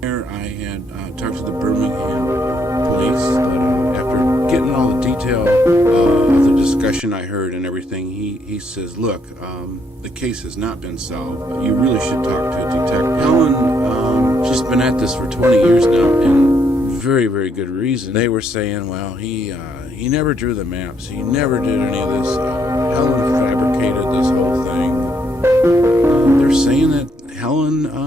There I had talked to the Birmingham police, but after getting all the detail of the discussion I heard and everything, he says, look, the case has not been solved. You really should talk to a detective. Helen, she's been at this for 20 years now, and very, very good reason. They were saying, well, he never drew the maps. He never did any of this. Helen fabricated this whole thing. They're saying that Helen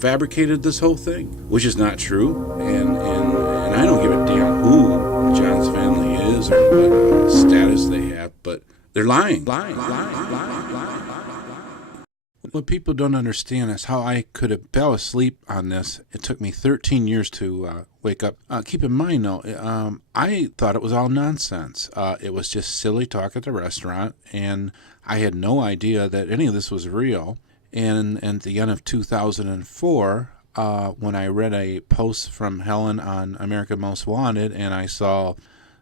fabricated this whole thing, which is not true, and I don't give a damn who John's family is or what status they have, but they're lying. What people don't understand is how I could have fell asleep on this. It took me 13 years to wake up. Keep in mind, though, I thought it was all nonsense. It was just silly talk at the restaurant, and I had no idea that any of this was real. And at the end of 2004, when I read a post from Helen on American Most Wanted, and I saw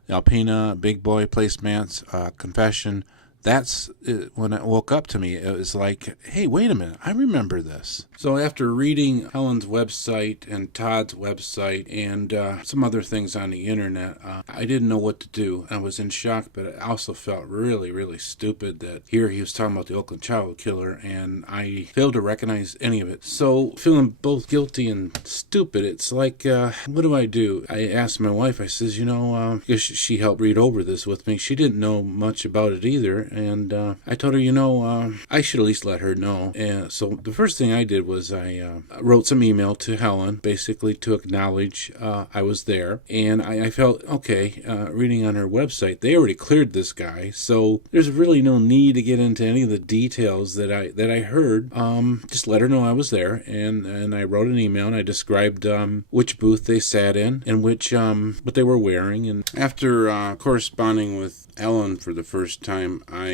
Alpena, Big Boy, Placemat's confession, that's when it woke up to me. It was like, hey, wait a minute, I remember this. So after reading Helen's website and Todd's website and some other things on the internet, I didn't know what to do. I was in shock, but I also felt really, really stupid that here he was talking about the Oakland child killer, and I failed to recognize any of it. So feeling both guilty and stupid, it's like, what do? I asked my wife, I says, because she helped read over this with me. She didn't know much about it either. And I told her, I should at least let her know. And so the first thing I did was I wrote some email to Helen, basically to acknowledge I was there. And I felt, okay, reading on her website, they already cleared this guy. So there's really no need to get into any of the details that I heard. Just let her know I was there. And I wrote an email and I described which booth they sat in and what they were wearing. And after corresponding with Helen for the first time, I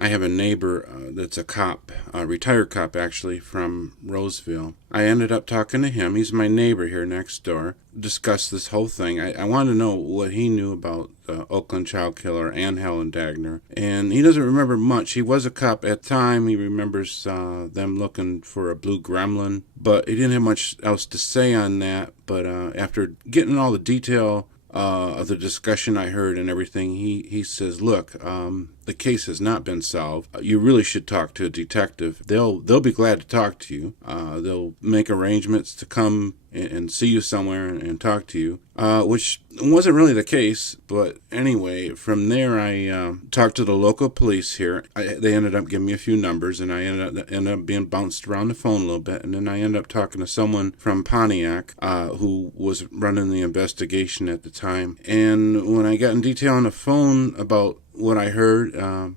have a neighbor that's a cop, a retired cop actually, from Roseville. I ended up talking to him. He's my neighbor here next door. Discussed this whole thing. I wanted to know what he knew about the Oakland child killer and Helen Dagner. And he doesn't remember much. He was a cop at the time. He remembers them looking for a blue gremlin, but he didn't have much else to say on that. But after getting all the detail of the discussion I heard and everything, he says, look, the case has not been solved. You really should talk to a detective. They'll be glad to talk to you. They'll make arrangements to come and see you somewhere and talk to you, which wasn't really the case. But anyway, from there I talked to the local police here. They ended up giving me a few numbers, and I ended up being bounced around the phone a little bit. And then I ended up talking to someone from Pontiac who was running the investigation at the time. And when I got in detail on the phone about what I heard,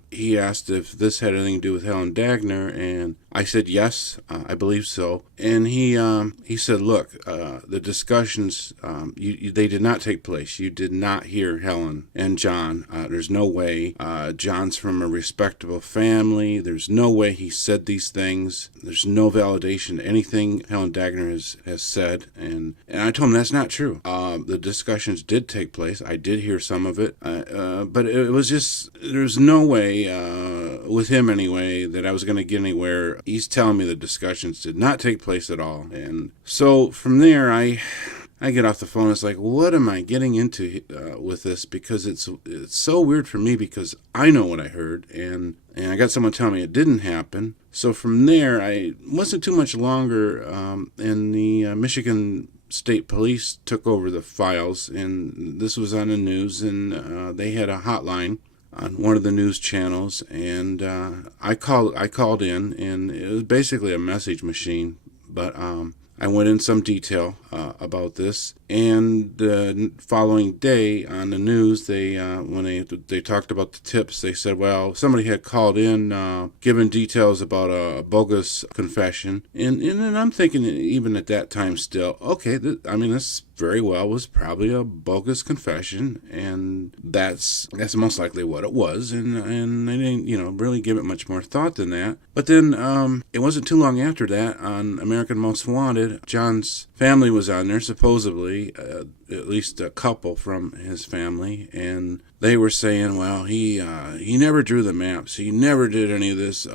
he asked if this had anything to do with Helen Dagner, and I said yes, I believe so. And he said, look, the discussions, they did not take place. You did not hear Helen and John. There's no way. John's from a respectable family. There's no way he said these things. There's no validation to anything Helen Dagner has said. And I told him that's not true. The discussions did take place. I did hear some of it, but it was just, there's no way, with him anyway, that I was going to get anywhere. He's telling me the discussions did not take place at all. And so from there, I get off the phone. It's like, what am I getting into with this? Because it's so weird for me, because I know what I heard, and I got someone telling me it didn't happen. So from there, I wasn't too much longer, and the Michigan State Police took over the files, and this was on the news, and they had a hotline on one of the news channels, and I called in, and it was basically a message machine, but I went in some detail about this. And the following day on the news, when they talked about the tips, they said, well, somebody had called in giving details about a bogus confession. And then I'm thinking, even at that time still, okay, this very well was probably a bogus confession, and that's most likely what it was. And I didn't, really give it much more thought than that. But then it wasn't too long after that, on American Most Wanted, John's family was on there, supposedly, at least a couple from his family, and they were saying, well, he never drew the maps. He never did any of this.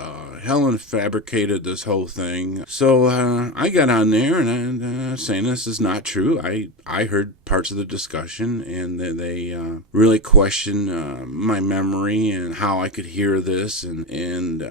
Helen fabricated this whole thing. So I got on there and saying this is not true. I heard parts of the discussion, and they really questioned my memory and how I could hear this and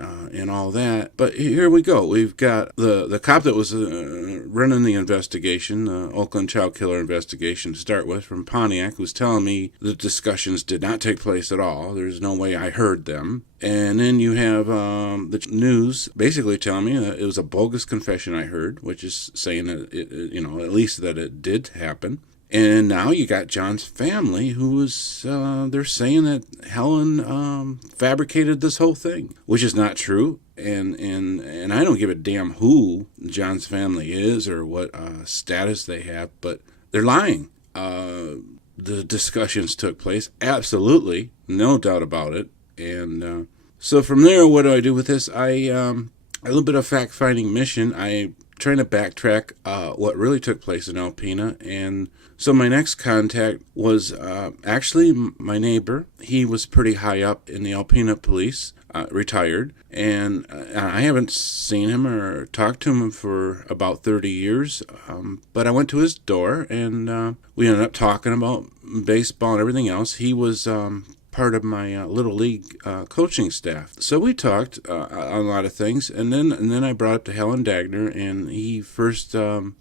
all that. But here we go. We've got the cop that was running the investigation, the Oakland child killer investigation to start with, from Pontiac, who's telling me the discussions did not take place at all. There's no way I heard them. And then you have the news basically telling me that it was a bogus confession I heard, which is saying that at least that it did happen. And now you got John's family, who is they're saying that Helen fabricated this whole thing, which is not true. And I don't give a damn who John's family is or what status they have, but they're lying. The discussions took place, absolutely, no doubt about it. And so from there, what do I do with this? A little bit of fact-finding mission. I'm trying to backtrack what really took place in Alpena. And so my next contact was actually my neighbor. He was pretty high up in the Alpena police, retired. And I haven't seen him or talked to him for about 30 years. But I went to his door, and we ended up talking about baseball and everything else. He was part of my Little League coaching staff. So we talked on a lot of things, and then I brought up to Helen Dagner, and he first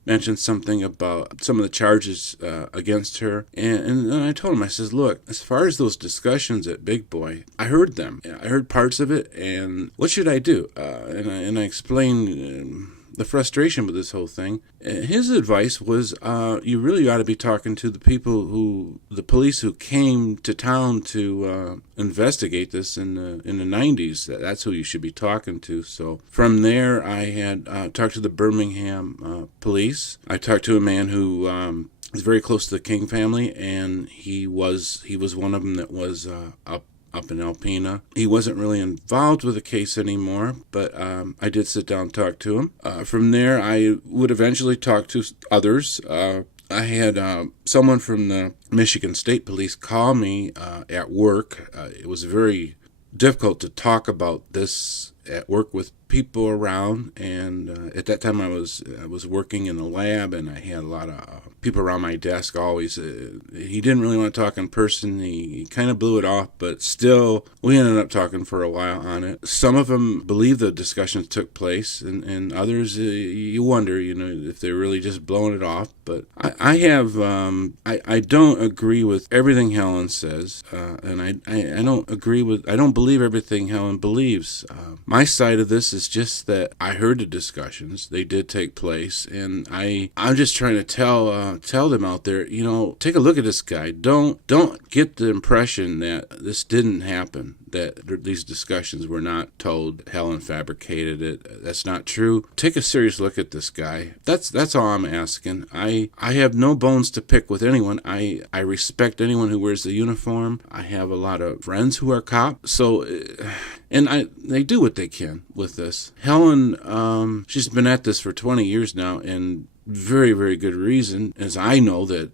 mentioned something about some of the charges against her, and then I told him, I says, look, as far as those discussions at Big Boy, I heard them. I heard parts of it, and what should I do? And I explained the frustration with this whole thing. His advice was, you really ought to be talking to the police who came to town to investigate this in the 90s. That's who you should be talking to. So from there, I had talked to the Birmingham police. I talked to a man who is very close to the King family, and he was one of them that was up in Alpena. He wasn't really involved with the case anymore, but I did sit down and talk to him. From there, I would eventually talk to others. I had someone from the Michigan State Police call me at work. It was very difficult to talk about this at work with people around, and at that time I was working in the lab, and I had a lot of people around my desk always. He didn't really want to talk in person. He kind of blew it off, but still we ended up talking for a while on it. Some of them believe the discussions took place, and others you wonder, if they're really just blowing it off. But I don't agree with everything Helen says, and I don't believe everything Helen believes. My side of this is just that I heard the discussions. They did take place, and I'm just trying to tell them out there, take a look at this guy. Don't get the impression that this didn't happen, that these discussions were not told. Helen fabricated it. That's not true. Take a serious look at this guy. That's all I'm asking. I have no bones to pick with anyone. I respect anyone who wears the uniform. I have a lot of friends who are cops, so and they do what they can with this. Helen, she's been at this for 20 years now, and very, very good reason, as I know that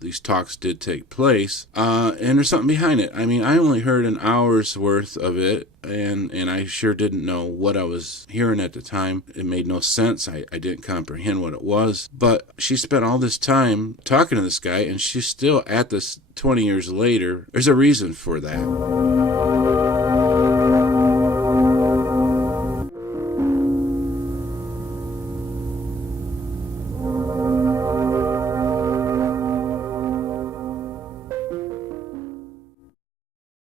these talks did take place, and there's something behind it. I mean, I only heard an hour's worth of it, and I sure didn't know what I was hearing at the time. It made no sense. I didn't comprehend what it was. But she spent all this time talking to this guy, and she's still at this 20 years later. There's a reason for that.